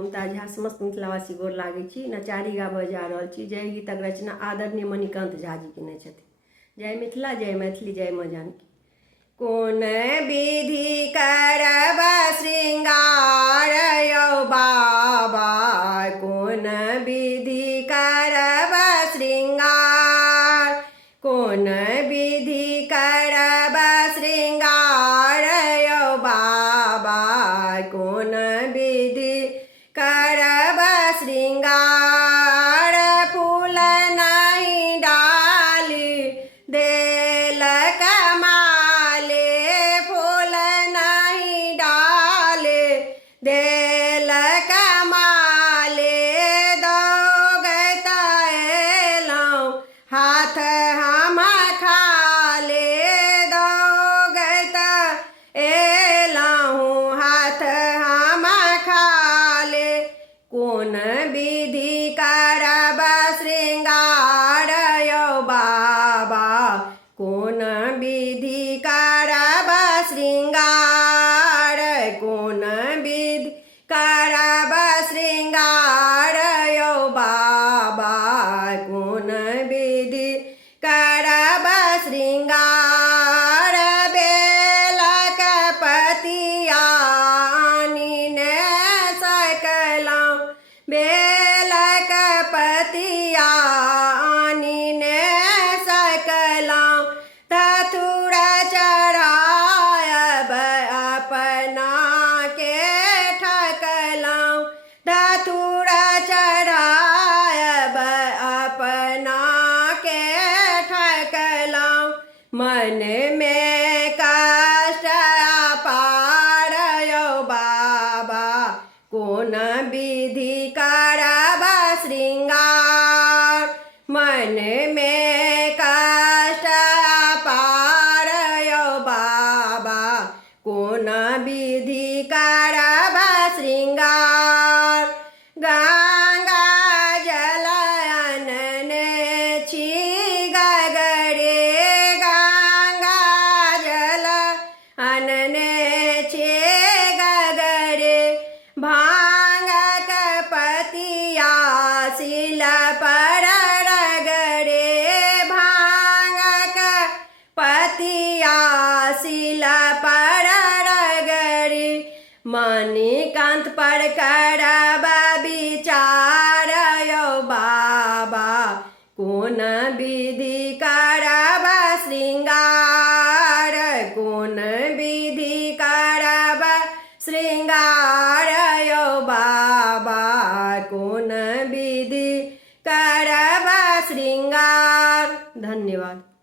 ममता झा समस्त मिथिलावासी गोर लागै छी। नचारी गाबऽ जा रहल छी। जय गीतक रचना आदरणीय मणिकांत झा जी केने छथिन। जय मिथिला, जय मैथिली, जय माँ जानकी। कोन विधि करब श्रृंगार यौ बाबा, कोन विधि करब श्रृंगार, कोन विधि करब श्रृंगार यौ बाबा, कोन विधि करब श्रृंगार। फूल नहीं डाली देलक माले, फूल नहीं डाले देलक माले, दौगत एलौं हाथ हम खाले, दौगत एलौं हाथ हम खाले। कोन विधि करब श्रृंगार यौ बाबा, कोन विधि करब श्रृंगार, कोन विधि करब श्रृंगार यौ बाबा, कोन विधि करब श्रृंगार। बेलक पतिया आनि ने सकलौं, बेलक पतिया आनि ने सकलौं, धतूर चढ़ायब अपना के ठकलौं, धतूर चढ़ायब अपना के ठकलौं। मन में कष्ट अपार यौ बाबा, कोन विधि करब श्रृंगार, मन में कष्ट अपार यौ बाबा, कोन विधि करब श्रृंगार। गंगा जल अनने छी गगरे, गंगा जल अनने छी गगरे, भांगक पतिया शिल पर रगरे, भांगक पतिया शिल पर रगरे। मणिकांत पर करब विचार यौ बाबा, कोन विधि करब श्रृंगार, कोन विधि करब श्रृंगार यौ बाबा, कोन विधि करब श्रृंगार। धन्यवाद।